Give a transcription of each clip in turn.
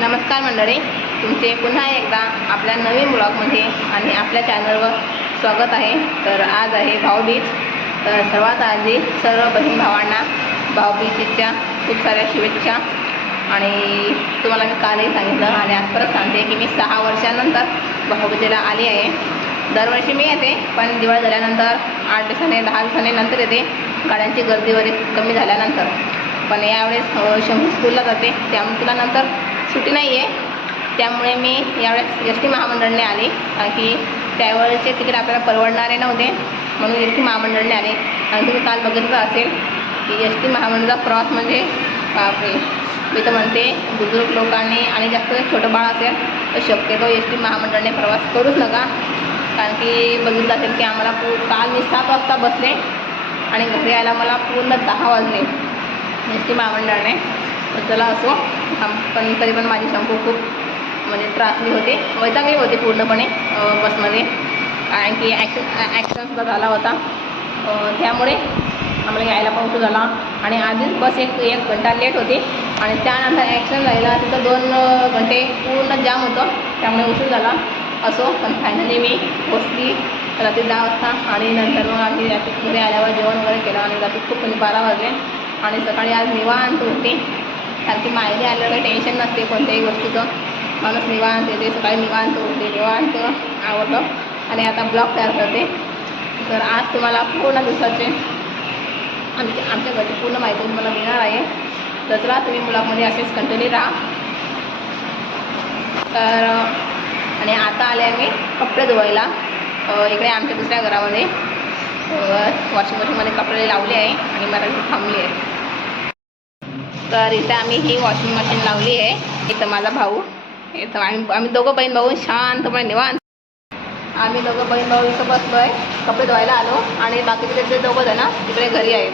नमस्कार मंडळी तुमचे पुन्हा एकदा आपल्या नवीन ब्लॉगमध्ये आणि आपल्या चॅनलवर स्वागत आहे. तर आज आहे भाऊबीज. तर सर्वात आधी सर्व बहीण भावांना भाऊबीजच्या खूप साऱ्या शुभेच्छा. आणि तुम्हाला मी कालही सांगितलं आणि आज परत सांगते की मी सहा वर्षानंतर भाऊबीजेला आली आहे. दरवर्षी मी येते पण दिवाळी झाल्यानंतर आठ दिवसाने दहा दिवसाने नंतर येते. गाड्यांची गर्दी वगैरे कमी झाल्यानंतर. पण यावेळेस शंभू स्कूलला जाते. त्यामुळे तुला नंतर सुट्टी नाही आहे. त्यामुळे मी यावेळेस एस टी महामंडळने आले. कारण की त्यावेळेचे तिकीट आपल्याला परवडणारे नव्हते. म्हणून एस टी महामंडळने आले. आणि तुम्ही काल बघितलं असेल की एस टी महामंडळाचा प्रवास म्हणजे बापरे मी तर म्हणते बुजुर्ग लोकांनी आणि जास्त छोटं बाळ असेल तर शक्यतो एस टी महामंडळाने प्रवास करूच नका. कारण की बघितलं असेल की आम्हाला पू काल मी सात वाजता बसले आणि घरी यायला मला पूर्ण दहा वाजले. एस टी महामंडळाने. तर चला असो. पण तरी पण माझी शॅम्पू खूप म्हणजे त्रासली होती. वैतागली होती पूर्णपणे बसमध्ये. कारण की ॲक्सि ॲक्सिडंटसुद्धा झाला होता. त्यामुळे आम्हाला यायला पण उशीर झाला. आणि आधीच बस एक एक घंटा लेट होती. आणि त्यानंतर ॲक्सिडंट झालेला तिथं दोन घंटे पूर्ण जाम होतं. त्यामुळे उशीर झाला. असो पण फायनली मी पोचली रात्री दहा वाजता. आणि नंतर मग आम्ही रात्री घरी आल्यावर जेवण वगैरे केलं. आणि रात्री खूप म्हणजे बारा वाजले. आणि सकाळी आज निवांत होते. कारण की माहेरी आल्यावर टेन्शन नसते कोणत्याही गोष्टीचं. माणूस निवांत येते सकाळी निवांत उठते निवांत आवडलं आणि आता ब्लॉग तयार करते. तर आज तुम्हाला पूर्ण दिवसाचे आमच्या आमच्या घरची पूर्ण माहिती तुम्हाला मिळणार आहे. तर चला तुम्ही ब्लॉगमध्ये असेच कंटिन्यू राहा. तर आणि आता आले आम्ही कपडे धुवायला. इकडे आमच्या दुसऱ्या घरामध्ये. वॉशिंग मशीनमध्ये कपडे लावले आहे आणि मला थांबली आहे. तर इथं आम्ही ही वॉशिंग मशीन लावली आहे. इथं माझा भाऊ. इथं आम्ही आम्ही दोघं बहीण भाऊ शांतपणे निवांत. आम्ही दोघं बहीण भाऊ इथं बसलो आहे कपडे धुवायला आलो आणि बाकीचे ते दोघं जण तिकडे घरी आहेत.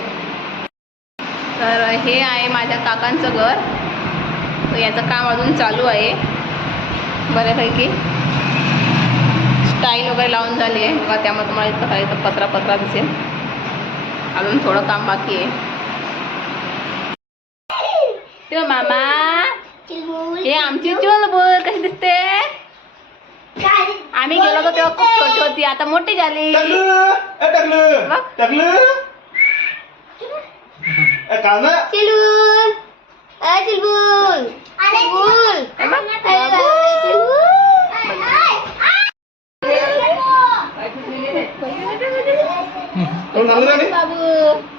तर हे आहे माझ्या काकांचं घर. तर याचं काम अजून चालू आहे. बऱ्यापैकी. स्टाईल वगैरे लावून झाली आहे. बघा त्यामुळे तुम्हाला इथं काय इथं पत्रा पत्रा दिसेल. अजून थोडं काम बाकी आहे. तो मामा हे आमची चुलबुल कशी दिसते आम्ही गेलो होतो तेव्हा खूप छोटी होती आता मोठी झाली टाकलं ए टाकलं बघ. टाकलं ए काना चिलबुल अ चिलबुल चिलबुल हे बघ, कोण सांगलं नाही बाबू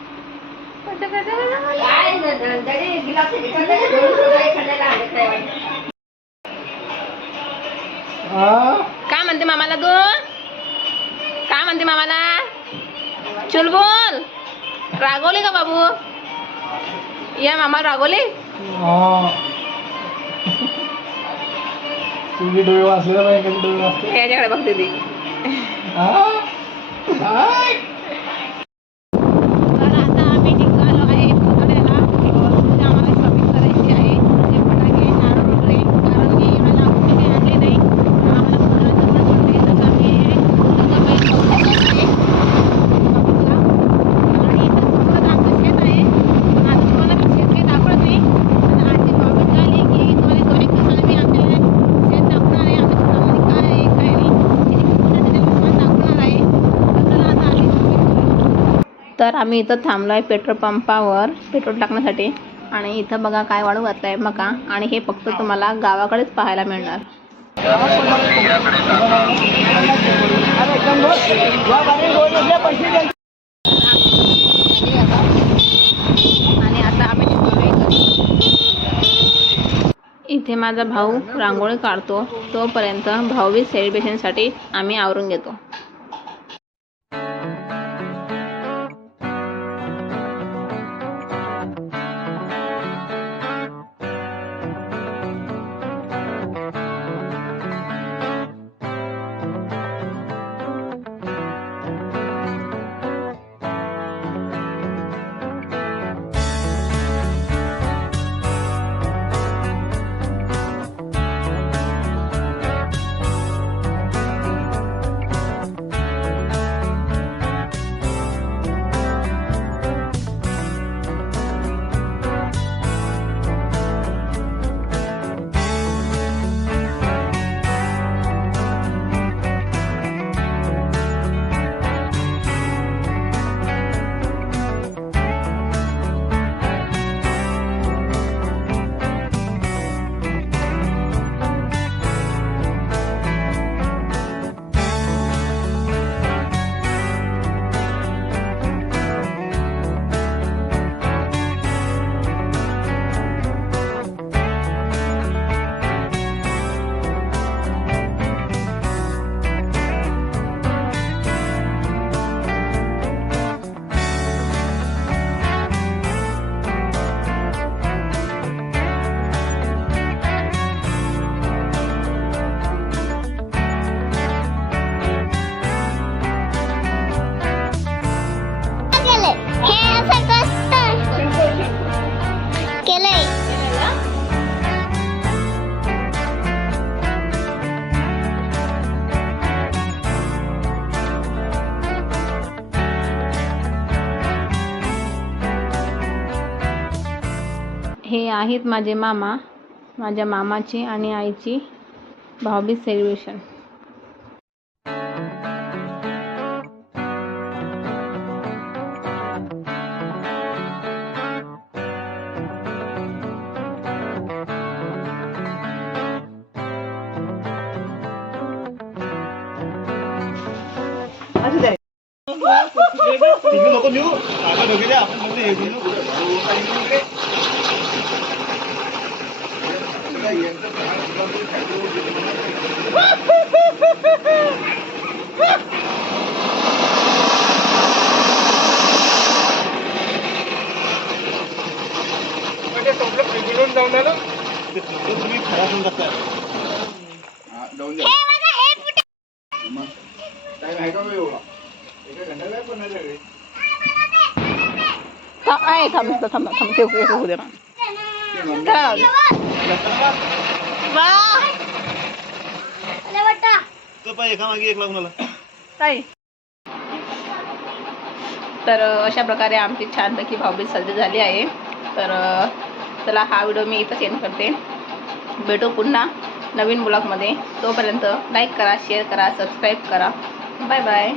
काय म्हणते मामाला तू काय म्हणते मामाला? चुलबुल रागवली का बाबू? या मामा रागवली? तुझे डोळे वाचले याच्याकडे बघते ती तर आता आम्ही निघालो आहे पुतळ्याला म्हणजे आम्हाला शॉपिंग करायची आहे म्हणजे फटाके नारळ वगैरे कारण मी एवढं लांबून काही आणले नाही आम्हाला पुतळा जवळ पडते तर आम्ही दोघं बहीण भाऊ जातो आहे शॉपिंगला आणि इथं समोरच आमचं शेत आहे पण आता तुम्हाला मी शेत काही दाखवत नाही पण आजची भावबीज झाली की तुम्हाला दोन एक दिवसाने मी आमच्या शेत दाखवणार आहे आमच्या शेतामध्ये काय आहे काय नाही त्याची पूर्ण डिटेल तुम्हाला दाखवणार आहे तर चला आता आम्ही shopping करू. तर आम्ही इथं थांबलो आहे पेट्रोल पंपावर पेट्रोल टाकण्यासाठी. आणि इथं बघा काय वाढू घातलं आहे मका आणि हे फक्त तुम्हाला गावाकडेच पाहायला मिळणार. आणि आता आम्ही इथे. माझा भाऊ रांगोळी काढतो. तोपर्यंत भाऊबीज सेलिब्रेशनसाठी आम्ही आवरून घेतो. आहेत माझे मामा माझ्या मामाची आणि आईची भाऊबीज सेलिब्रेशन नको नेऊ आता नको द्या आपण थांब थांब थांब थांब ते उभे होऊ दे ना ते एका मागे एक लागून आला ताई. तर अशा प्रकारे आमची छानपैकी भाऊबीज सज्ज झाली आहे. तर चला हा व्हिडिओ मी इथं सेंड करते. भेटू पुन्हा नवीन ब्लॉगमध्ये तोपर्यंत लाईक करा शेअर करा सबस्क्राईब करा. Bye bye